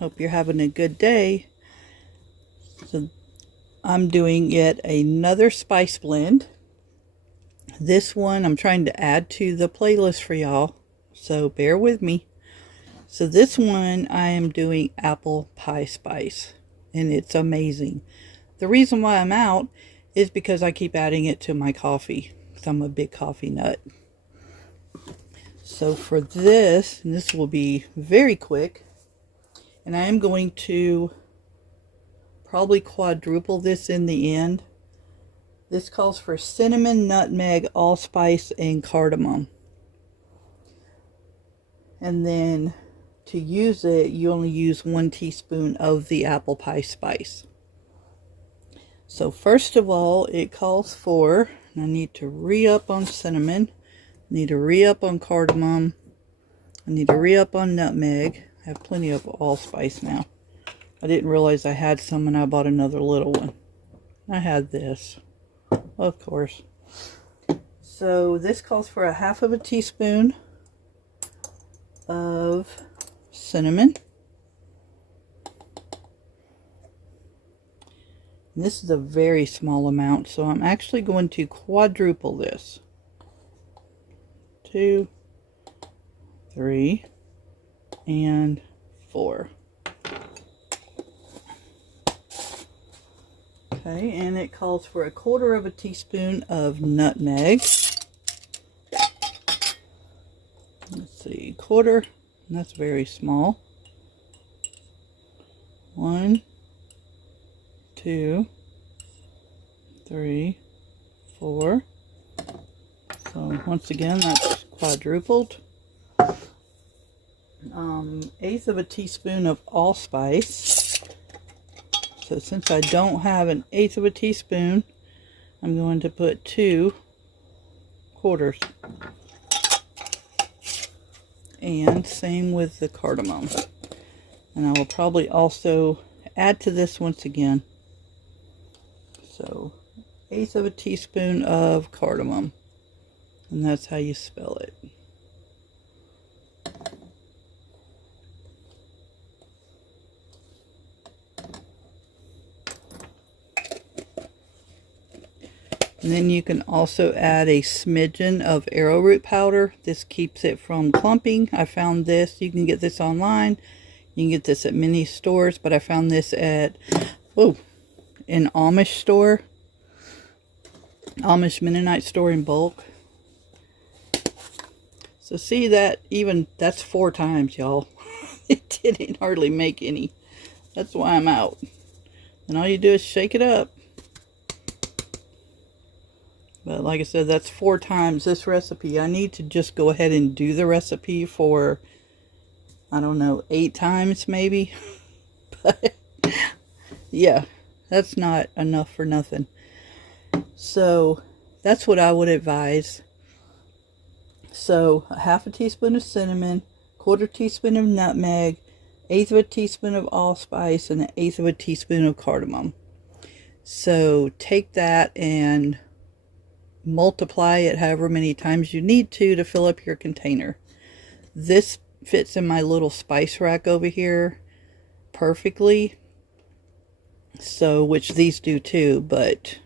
Hope you're having a good day. So I'm doing yet another spice blend. This one I'm trying to add to the playlist for y'all, so bear with me. So this one I am doing apple pie spice, and it's amazing. The reason why I'm out is because I keep adding it to my coffee, because I'm a big coffee nut. So for this, and this will be very quick, and I am going to probably quadruple this in the end. This calls for cinnamon, nutmeg, allspice, and cardamom. And then to use it, you only use 1 teaspoon of the apple pie spice. So first of all, it calls for, I need to re-up on cinnamon, I need to re-up on cardamom, I need to re-up on nutmeg. I have plenty of allspice now. I didn't realize I had some and I bought another little one. I had this, of course. So this calls for 1/2 teaspoon of cinnamon. And this is a very small amount, so I'm actually going to quadruple this. 2, 3, and 4. Okay, and it calls for 1/4 teaspoon of nutmeg. Let's see, 1/4, and that's very small. 1, 2, 3, 4. So once again, that's quadrupled. 1/8 teaspoon of allspice. So since I don't have 1/8 teaspoon, I'm going to put 2 quarters. And same with the cardamom. And I will probably also add to this once again. So 1/8 teaspoon of cardamom. And that's how you spell it. And then you can also add a smidgen of arrowroot powder. This keeps it from clumping. I found this. You can get this online. You can get this at many stores, but I found this at an Amish store. Amish Mennonite store in bulk. So see that, even that's 4 times, y'all. It didn't hardly make any. That's why I'm out. And all you do is shake it up. But like I said, that's 4 times this recipe. I need to just go ahead and do the recipe for, I don't know, 8 times maybe. But yeah, that's not enough for nothing. So that's what I would advise. So 1/2 teaspoon of cinnamon, 1/4 teaspoon of nutmeg, 1/8 teaspoon of allspice, and 1/8 teaspoon of cardamom. So take that and multiply it however many times you need to fill up your container. This fits in my little spice rack over here perfectly. So, which these do too, but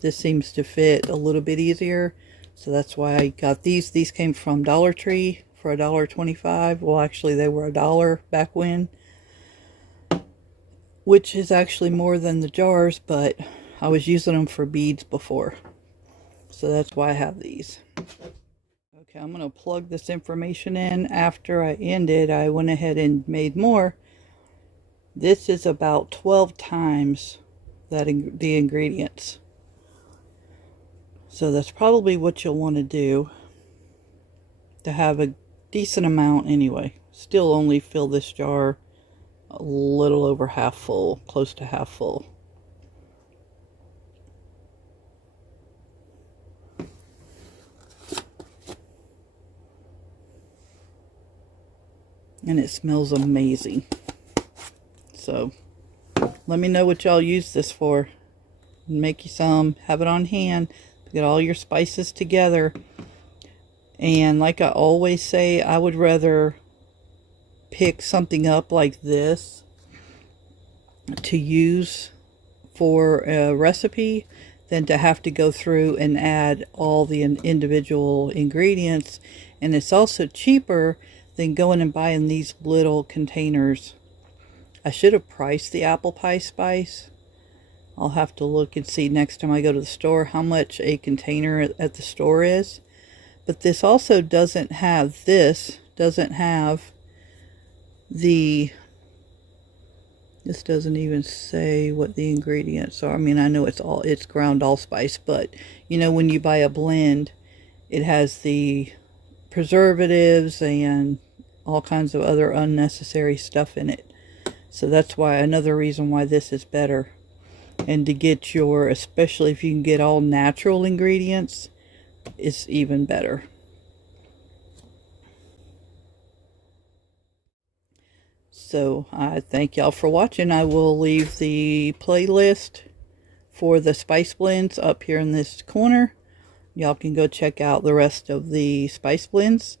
this seems to fit a little bit easier. So that's why I got these. These came from Dollar Tree for $1.25. Well, actually they were $1 back when, which is actually more than the jars, but I was using them for beads before. So that's why I have these. Okay, I'm going to plug this information in. After I ended, I went ahead and made more. This is about 12 times the ingredients. So that's probably what you'll want to do to have a decent amount anyway. Still only fill this jar a little over half full, close to half full. And it smells amazing. So let me know what y'all use this for. Make you some, have it on hand, get all your spices together. And like I always say, I would rather pick something up like this to use for a recipe than to have to go through and add all the individual ingredients. And it's also cheaper than going and buying these little containers. I should have priced the apple pie spice. I'll have to look and see next time I go to the store how much a container at the store is. But this also doesn't have this doesn't even say what the ingredients are. I mean, I know it's ground allspice, but you know, when you buy a blend, it has the preservatives and all kinds of other unnecessary stuff in it. So that's why, another reason why this is better. And to get especially if you can get all natural ingredients, it's even better. So I thank y'all for watching. I will leave the playlist for the spice blends up here in this corner. Y'all can go check out the rest of the spice blends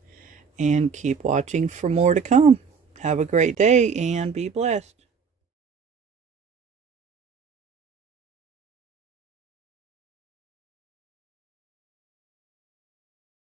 and keep watching for more to come. Have a great day and be blessed.